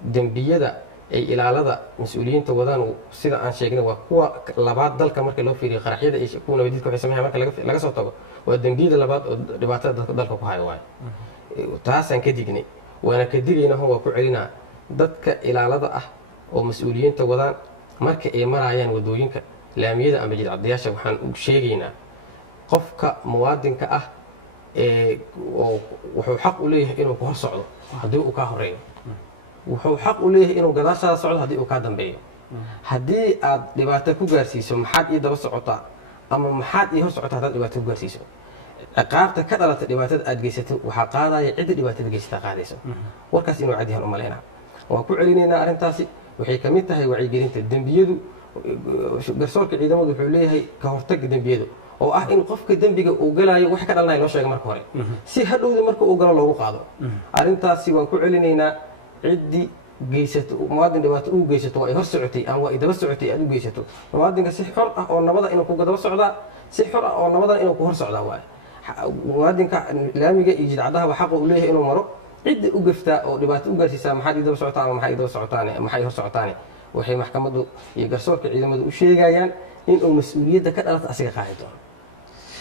dembiyada ay ilaalada mas'uuliyiinta wadaan sida aan sheegnay waa kuwa labaad dalka marka loo fiiriyo qaraxyada ay kuwa nabadgelyada waxay sameeyaan marka laga soo tago waa dembiyada labaad oo dhibaatada dalka ku haya waay taasaan ka dignay waana ka digayna waa ku celinaa dadka ilaalada ah oo mas'uuliyiinta wadaan marka ay marayaan wadooyinka laamiyada ama jidcadayaasha waxaan u sheegaynaa qofka muwaadinka ah wuxuu xaq u leeyahay inuu ku hor socdo haddii uu ka horeeyo wuxuu xaq u leeyahay inuu gadaashaada socdo haddii uu ka dambeeyo haddii aad dhibaato ku gaarsiiso maxaad ii daba socotaa ama maxaad ii hor socotaa haddaad dhibaato ku gaarsiiso ciqaabta ka dhalata dhibaatada aad geysato waxaa qaadaya cidda dhibaatada geysata qaadayso warkaas inuu cad yahan u malaynaa waan ku celinaynaa arrintaasi waxay ka mid tahay wacyigelinta dembiyadu garsoorka ciidamadu wuxuu leeyahay ka hortagga dembiyadu oo ah in qofka dembiga uu galaayo wax ka dhalanayo loo sheega marka hore si hadhowda marka uu galo loogu qaado arrintaasi waan ku celinaynaa ciddii geysato muwaadin dhibaato uu geysato waa ay hor socotay ama waa ay daba socotay aad u geysato muwaadinka si xor ah oo nabada inuu ku daba socdaa si xor ah oo nabadana inuu ku hor socdaa waaye muwaadinka laamiga iyo jidcadaha waa xaq uu leeyahay inuu maro cidda u gaftaa oo dhibaato u gaarsiisaa maxaad ii daba socotaa ama maxaa ii daba socotaane maxay hor socotaane waxay maxkamaddu iyo garsoorka ciidamadu u sheegayaan in uu mas'uuliyadda ka dhalata asiga qaadi doono